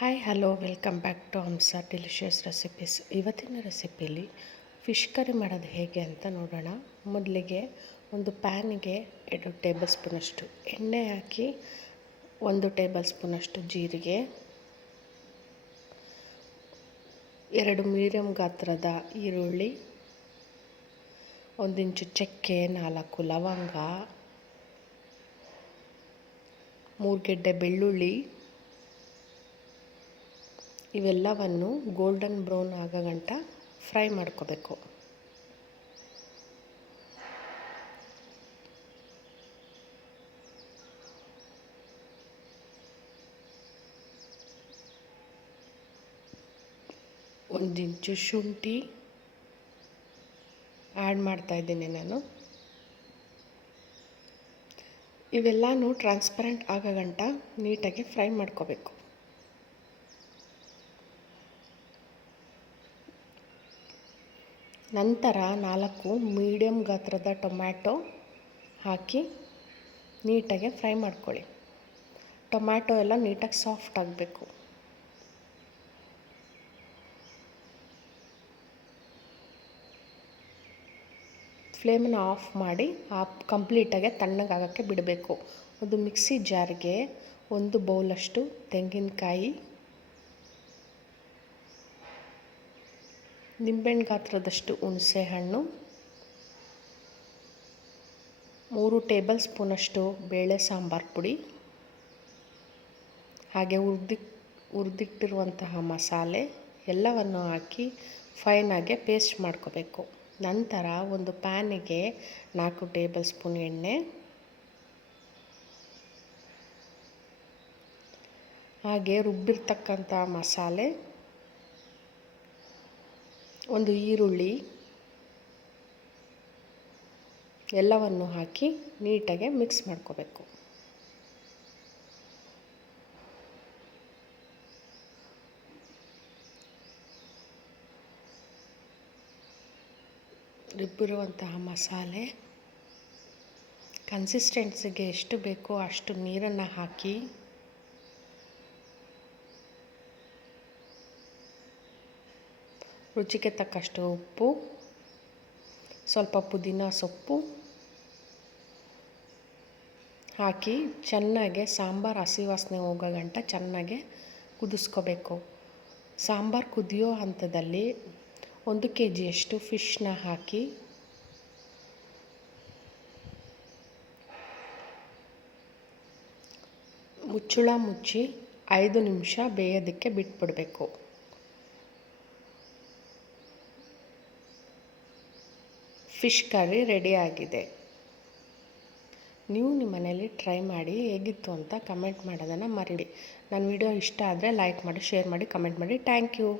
Hi hello welcome back to Hamsa delicious recipes. ಇವತ್ತಿನ ರೆಸಿಪಿಲಿ fish curry ಮಾಡೋದು ಹೇಗೆ ಅಂತ ನೋಡೋಣ. ಮೊದಲಿಗೆ ಒಂದು ಪ್ಯಾನಿಗೆ 2 ಟೇಬಲ್ ಸ್ಪೂನಷ್ಟು ಎಣ್ಣೆ ಹಾಕಿ, 1 ಟೇಬಲ್ ಸ್ಪೂನಷ್ಟು ಜೀರಿಗೆ, 2 ಮೀಡಿಯಮ್ ಗಾತ್ರದ ಈರುಳ್ಳಿ, 1 ಇಂಚು ಚಕ್ಕೆ, 4 ಲವಂಗ, 3 ಗೆಡ್ಡೆ ಬೆಳ್ಳುಳ್ಳಿ, ಇವೆಲ್ಲವನ್ನು ಗೋಲ್ಡನ್ ಬ್ರೌನ್ ಆಗೋ ಗಂಟ ಫ್ರೈ ಮಾಡ್ಕೋಬೇಕು. ಒಂದು ಇಂಚು ಶುಂಠಿ ಆ್ಯಡ್ ಮಾಡ್ತಾಯಿದ್ದೀನಿ ನಾನು. ಇವೆಲ್ಲನೂ ಟ್ರಾನ್ಸ್ಪರೆಂಟ್ ಆಗೋ ಗಂಟ ನೀಟಾಗಿ ಫ್ರೈ ಮಾಡ್ಕೋಬೇಕು. ನಂತರ 4 ಮೀಡಿಯಮ್ ಗಾತ್ರದ ಟೊಮ್ಯಾಟೊ ಹಾಕಿ ನೀಟಾಗಿ ಫ್ರೈ ಮಾಡ್ಕೊಳ್ಳಿ. ಟೊಮ್ಯಾಟೊ ಎಲ್ಲ ನೀಟಾಗಿ ಸಾಫ್ಟ್ ಆಗಬೇಕು. ಫ್ಲೇಮನ್ನ ಆಫ್ ಮಾಡಿ ಕಂಪ್ಲೀಟಾಗಿ ತಣ್ಣಗಾಗೋಕ್ಕೆ ಬಿಡಬೇಕು. ಒಂದು ಮಿಕ್ಸಿ ಜಾರ್ಗೆ 1 ಬೌಲಷ್ಟು ತೆಂಗಿನಕಾಯಿ, ನಿಂಬೆಹಣ್ಣು ಗಾತ್ರದಷ್ಟು ಹುಣಸೆ ಹಣ್ಣು, 3 ಟೇಬಲ್ ಸ್ಪೂನಷ್ಟು ಬೇಳೆ ಸಾಂಬಾರು ಪುಡಿ, ಹಾಗೆ ಹುರಿದಿಟ್ಟಿರುವಂತಹ ಮಸಾಲೆ ಎಲ್ಲವನ್ನು ಹಾಕಿ ಫೈನಾಗಿ ಪೇಸ್ಟ್ ಮಾಡ್ಕೋಬೇಕು. ನಂತರ ಒಂದು ಪ್ಯಾನಿಗೆ 4 ಟೇಬಲ್ ಸ್ಪೂನ್ ಎಣ್ಣೆ, ಹಾಗೆ ರುಬ್ಬಿರ್ತಕ್ಕಂಥ ಮಸಾಲೆ, 1 ಈರುಳ್ಳಿ ಎಲ್ಲವನ್ನು ಹಾಕಿ ನೀಟಾಗಿ ಮಿಕ್ಸ್ ಮಾಡ್ಕೋಬೇಕು. ರುಬ್ಬಿರುವಂತಹ ಮಸಾಲೆ ಕನ್ಸಿಸ್ಟೆನ್ಸಿಗೆ ಎಷ್ಟು ಬೇಕೋ ಅಷ್ಟು ನೀರನ್ನು ಹಾಕಿ ರುಚಿಗೆ ತಕ್ಕಷ್ಟು ಉಪ್ಪು, ಸ್ವಲ್ಪ ಪುದೀನ ಸೊಪ್ಪು ಹಾಕಿ ಚೆನ್ನಾಗಿ ಸಾಂಬಾರು ಹಸಿ ವಾಸನೆ ಹೋಗೋ ಗಂಟ ಚೆನ್ನಾಗಿ ಕುದಿಸ್ಕೋಬೇಕು. ಸಾಂಬಾರು ಕುದಿಯೋ ಹಂತದಲ್ಲಿ 1 kgಯಷ್ಟು ಫಿಶ್ನ ಹಾಕಿ ಮುಚ್ಚಳ ಮುಚ್ಚಿ 5 ನಿಮಿಷ ಬೇಯೋದಕ್ಕೆ ಬಿಟ್ಬಿಡಬೇಕು. ಫಿಶ್ ಕರಿ ರೆಡಿ ಆಗಿದೆ. ನೀವು ನಿಮ್ಮ ಮನೇಲಿ ಟ್ರೈ ಮಾಡಿ ಹೇಗಿತ್ತು ಅಂತ ಕಮೆಂಟ್ ಮಾಡೋದನ್ನು ಮರಿಬೇಡಿ. ನನ್ನ ವಿಡಿಯೋ ಇಷ್ಟ ಆದರೆ ಲೈಕ್ ಮಾಡಿ, ಶೇರ್ ಮಾಡಿ, ಕಮೆಂಟ್ ಮಾಡಿ. Thank you.